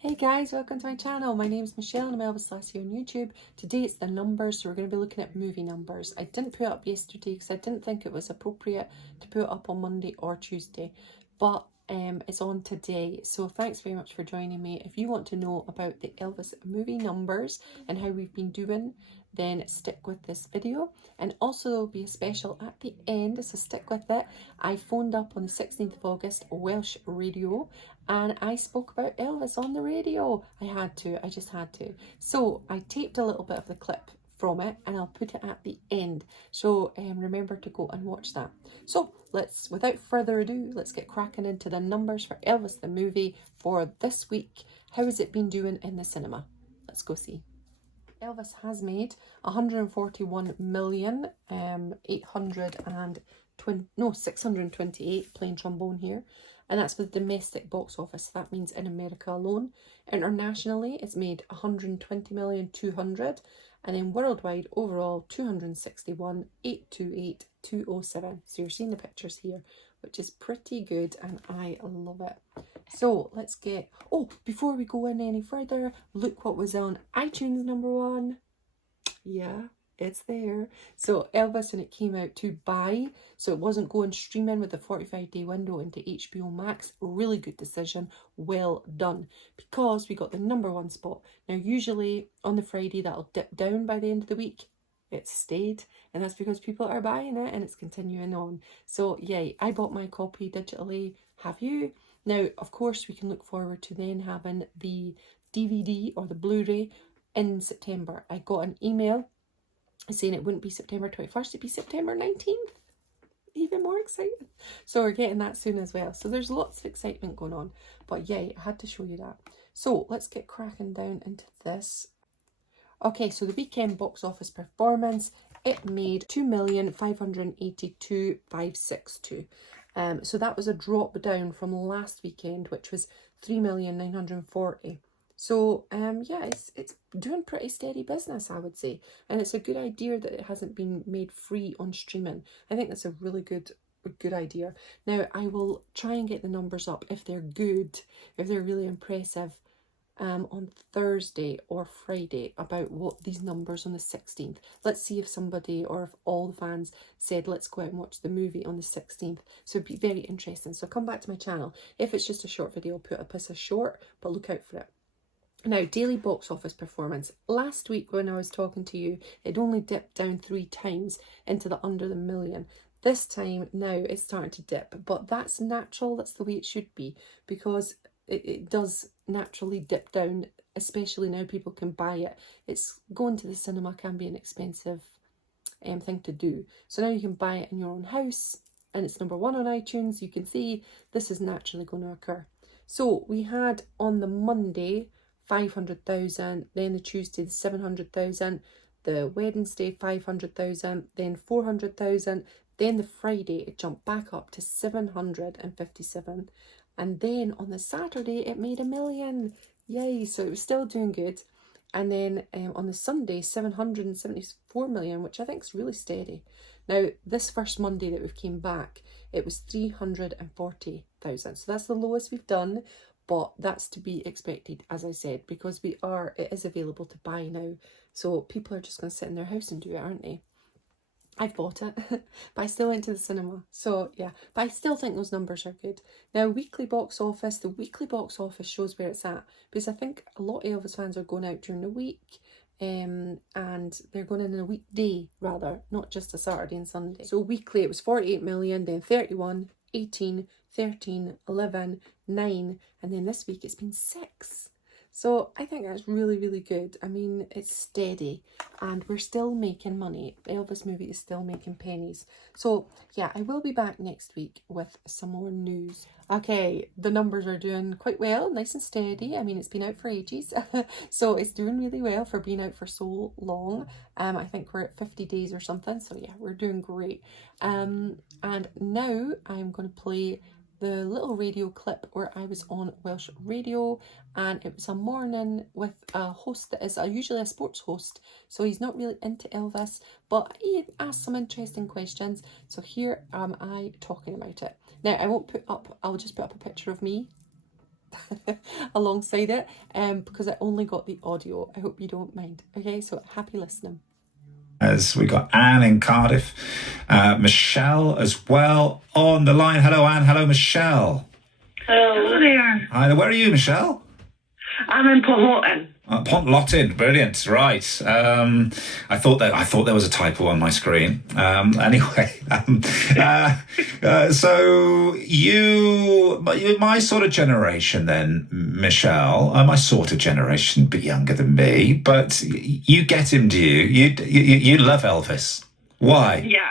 Hey guys, welcome to my channel. My name is Michelle and I'm Elvis Lassie on YouTube. Today it's the numbers, so we're going to be looking at movie numbers. I didn't put it up yesterday because I didn't think it was appropriate to put it up on Monday or Tuesday, but it's on today. So thanks very much for joining me. If you want to know about the Elvis movie numbers and how we've been doing, then stick with this video. And also there will be a special at the end, so stick with it. I phoned up on the 16th of August, Welsh radio, and I spoke about Elvis on the radio. I just had to. So I taped a little bit of the clip from it and I'll put it at the end. So remember to go and watch that. So without further ado, let's get cracking into the numbers for Elvis the movie for this week. How has it been doing in the cinema? Let's go see. Elvis has made 628 playing trombone here, and that's with domestic box office. That means in America alone. Internationally, it's made 120,200,000, and then worldwide overall 261,828,207. So you're seeing the pictures here, which is pretty good, and I love it. So let's get, before we go in any further, look what was on iTunes #1. Yeah, it's there. So Elvis, when it came out to buy, so it wasn't going streaming with the 45-day window into HBO Max. Really good decision, well done, because we got the #1 spot. Now usually on the Friday that'll dip down by the end of the week. It stayed, and that's because people are buying it and it's continuing on. So yay, I bought my copy digitally. Have you? Now, of course, we can look forward to then having the DVD or the Blu-ray in September. I got an email saying it wouldn't be September 21st, it'd be September 19th. Even more exciting. So we're getting that soon as well. So there's lots of excitement going on. But yay, I had to show you that. So let's get cracking down into this. Okay, so the weekend box office performance, it made 2,582,562. So that was a drop down from last weekend, which was 3,940,000. So yeah, it's doing pretty steady business, I would say, and it's a good idea that it hasn't been made free on streaming. I think that's a really good idea. Now I will try and get the numbers up if they're good, if they're really impressive, on Thursday or Friday about what these numbers on the 16th. Let's see if somebody or if all the fans said let's go out and watch the movie on the 16th. So it'd be very interesting. So come back to my channel. If it's just a short video, I'll put up as a short, but look out for it. Now, daily box office performance. Last week when I was talking to you, it only dipped down 3 times into the under the million. This time now it's starting to dip, but that's natural. That's the way it should be, because it does naturally dip down, especially now people can buy it. It's going to the cinema can be an expensive thing to do. So now you can buy it in your own house and it's #1 on iTunes. You can see this is naturally going to occur. So we had on the Monday 500,000, then the Tuesday 700,000, the Wednesday 500,000, then 400,000, then the Friday it jumped back up to 757. And then on the Saturday, it made 1 million. Yay, so it was still doing good. And then on the Sunday, 774 million, which I think is really steady. Now, this first Monday that we've came back, it was 340,000. So that's the lowest we've done, but that's to be expected, as I said, because it is available to buy now. So people are just going to sit in their house and do it, aren't they? I've bought it, but I still went to the cinema. So yeah, but I still think those numbers are good. Now, weekly box office, the weekly box office shows where it's at, because I think a lot of Elvis fans are going out during the week, and they're going in a weekday rather, not just a Saturday and Sunday. So weekly it was 48 million, then 31, 18, 13, 11, 9, and then this week it's been 6. So I think that's really, really good. I mean, it's steady and we're still making money. The Elvis movie is still making pennies. So yeah, I will be back next week with some more news. Okay, the numbers are doing quite well, nice and steady. I mean, it's been out for ages. So it's doing really well for being out for so long. I think we're at 50 days or something. So yeah, we're doing great. And now I'm going to play the little radio clip where I was on Welsh radio, and it was a morning with a host that is usually a sports host, so he's not really into Elvis, but he asked some interesting questions. So here am I talking about it. Now I won't put up, I'll just put up a picture of me alongside it, because I only got the audio. I hope you don't mind. Okay, so happy listening. As we got Anne in Cardiff, Michelle as well on the line. Hello, Anne. Hello, Michelle. Hello there. Hi, where are you, Michelle? I'm in Pont Pontlottin, brilliant. Right. I thought there was a typo on my screen. Anyway, so you're my sort of generation then, Michelle. My sort of generation, a bit younger than me, but you get him, do you? You love Elvis. Why? Yeah,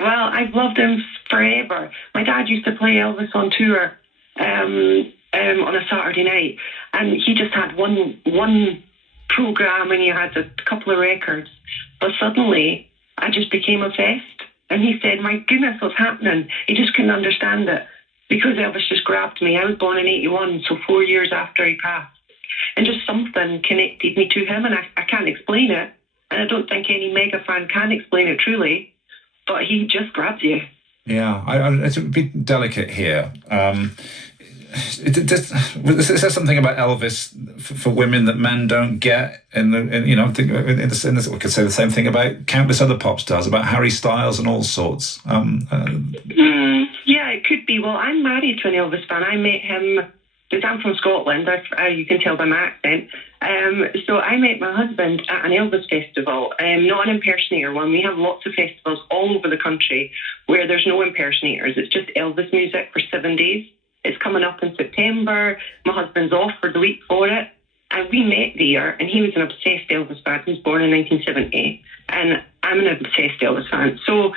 I've loved him forever. My dad used to play Elvis on tour on a Saturday night, and he just had one program, and he had a couple of records. But suddenly, I just became obsessed. And he said, "My goodness, what's happening?" He just couldn't understand it because Elvis just grabbed me. I was born in '81, so 4 years after he passed, and just something connected me to him, and I can't explain it. And I don't think any mega fan can explain it truly, but he just grabs you. Yeah, it's a bit delicate here. Is there something about Elvis for women that men don't get? I think we could say the same thing about countless other pop stars, about Harry Styles and all sorts. Yeah, it could be. Well, I'm married to an Elvis fan. I met him because I'm from Scotland. You can tell by my accent. So I met my husband at an Elvis festival, not an impersonator one. We have lots of festivals all over the country where there's no impersonators. It's just Elvis music for 7 days. It's coming up in September. My husband's off for the week for it. And we met there, and he was an obsessed Elvis fan. He was born in 1970, and I'm an obsessed Elvis fan. So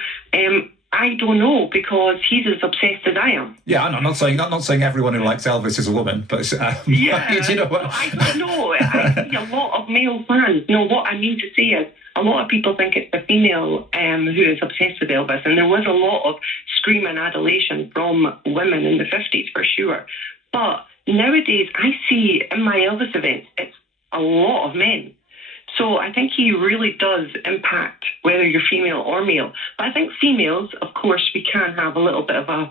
I don't know, because he's as obsessed as I am. Yeah, I'm not saying everyone who likes Elvis is a woman, but yeah, you know what? I don't know. I see a lot of male fans. No, what I mean to say is, a lot of people think it's the female who is obsessed with Elvis, and there was a lot of screaming adulation from women in the 50s for sure. But nowadays, I see in my Elvis events, it's a lot of men. So I think he really does impact whether you're female or male. But I think females, of course, we can have a little bit of a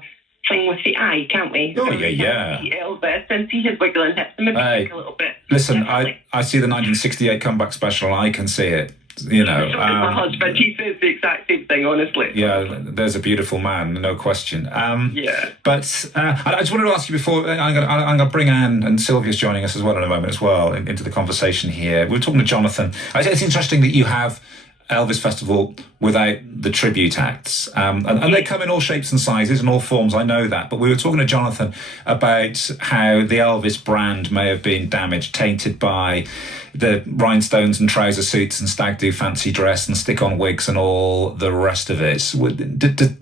thing with the eye, can't we? Oh, yeah. See Elvis and see his wiggling hips and maybe think a little bit. Listen, I see the 1968 comeback special and I can see it. You know, so my husband, he says the exact same thing, honestly. Yeah, there's a beautiful man, no question. Yeah. But I just wanted to ask you before, I'm going to bring Anne, and Sylvia's joining us as well in a moment as well, into the conversation here. We were talking to Jonathan. It's interesting that you have Elvis Festival without the tribute acts. And they come in all shapes and sizes and all forms, I know that. But we were talking to Jonathan about how the Elvis brand may have been damaged, tainted by the rhinestones and trouser suits and stag do fancy dress and stick on wigs and all the rest of it.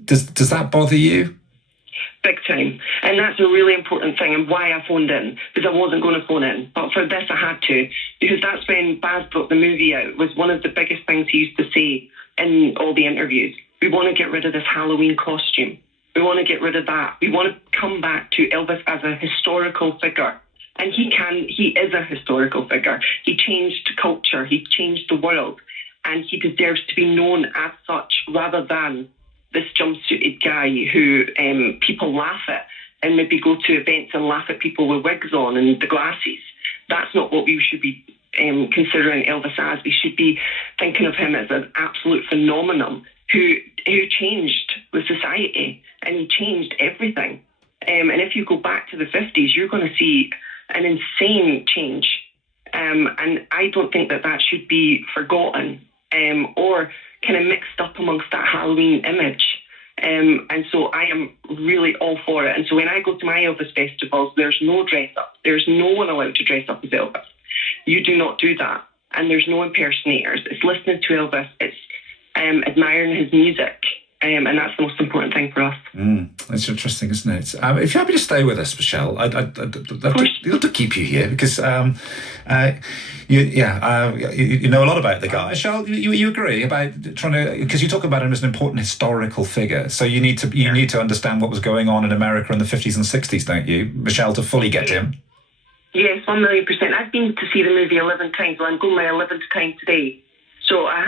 Does that bother you? Big time. And that's a really important thing, and why I phoned in, because I wasn't going to phone in. But for this, I had to, because that's when Baz brought the movie out. It was one of the biggest things he used to say in all the interviews. We want to get rid of this Halloween costume. We want to get rid of that. We want to come back to Elvis as a historical figure. And he is a historical figure. He changed culture. He changed the world. And he deserves to be known as such, rather than this jumpsuited guy who people laugh at and maybe go to events and laugh at people with wigs on and the glasses. That's not what we should be considering Elvis as. We should be thinking of him as an absolute phenomenon who changed with society, and he changed everything. And if you go back to the 50s, you're going to see an insane change. And I don't think that should be forgotten or kind of mixed up amongst that Halloween image. And so I am really all for it. And so when I go to my Elvis festivals, there's no dress up. There's no one allowed to dress up as Elvis. You do not do that. And there's no impersonators. It's listening to Elvis. It's admiring his music. And that's the most important thing for us. That's interesting, isn't it? If you're happy to stay with us, Michelle, I'd love to keep you here, because you know a lot about the guy. Michelle, you agree about trying to, because you talk about him as an important historical figure. So you need to understand what was going on in America in the 50s and 60s, don't you, Michelle, to fully get him? Yes, 1,000,000%. I've been to see the movie 11 times. Well, I'm going my 11th time today. So I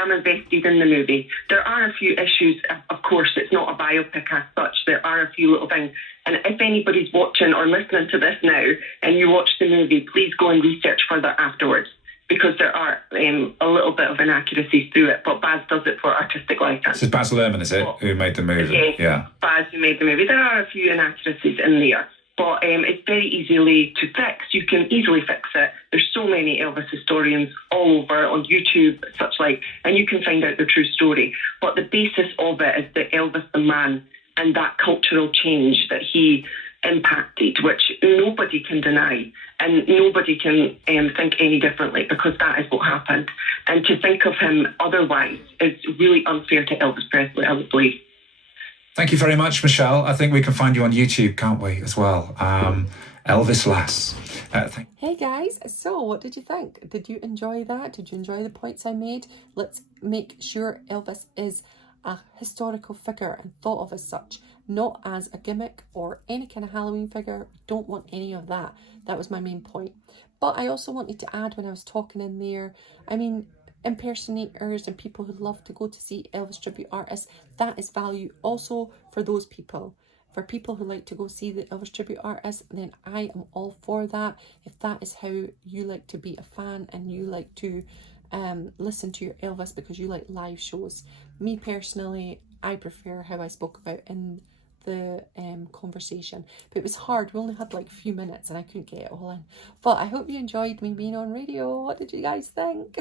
am invested in the movie. There are a few issues, of course, it's not a biopic as such. There are a few little things. And if anybody's watching or listening to this now and you watch the movie, please go and research further afterwards, because there are a little bit of inaccuracies through it, but Baz does it for artistic license. This is Baz Luhrmann, is it, who made the movie? Yes, yeah. Baz who made the movie. There are a few inaccuracies in there, but it's very easily to fix. You can easily fix it. There's so many Elvis historians all over on YouTube, such like, and you can find out the true story. But the basis of it is that Elvis the man and that cultural change that he impacted, which nobody can deny and nobody can think any differently, because that is what happened. And to think of him otherwise is really unfair to Elvis Presley, I would believe. Thank you very much, Michelle. I think we can find you on YouTube, can't we, as well? Elvis Lass. Hey guys, so what did you think? Did you enjoy that? Did you enjoy the points I made? Let's make sure Elvis is a historical figure and thought of as such, not as a gimmick or any kind of Halloween figure. We don't want any of that. That was my main point. But I also wanted to add, when I was talking in there, I mean, impersonators and people who love to go to see Elvis tribute artists, that is value also for those people. For people who like to go see the Elvis tribute artist, then I am all for that. If that is how you like to be a fan and you like to listen to your Elvis because you like live shows. Me personally, I prefer how I spoke about in the conversation, but it was hard. We only had like a few minutes and I couldn't get it all in. But I hope you enjoyed me being on radio. What did you guys think?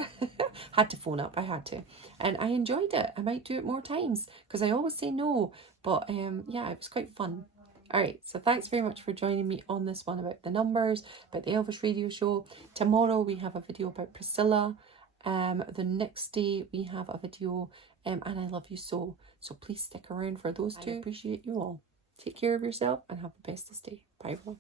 Had to phone up, I had to, and I enjoyed it. I might do it more times because I always say no, but yeah, it was quite fun. Alright, so thanks very much for joining me on this one about the numbers, about the Elvis radio show. Tomorrow we have a video about Priscilla. The next day we have a video and I Love You So please stick around for those two. I appreciate you all. Take care of yourself and have the bestest day. Bye everyone.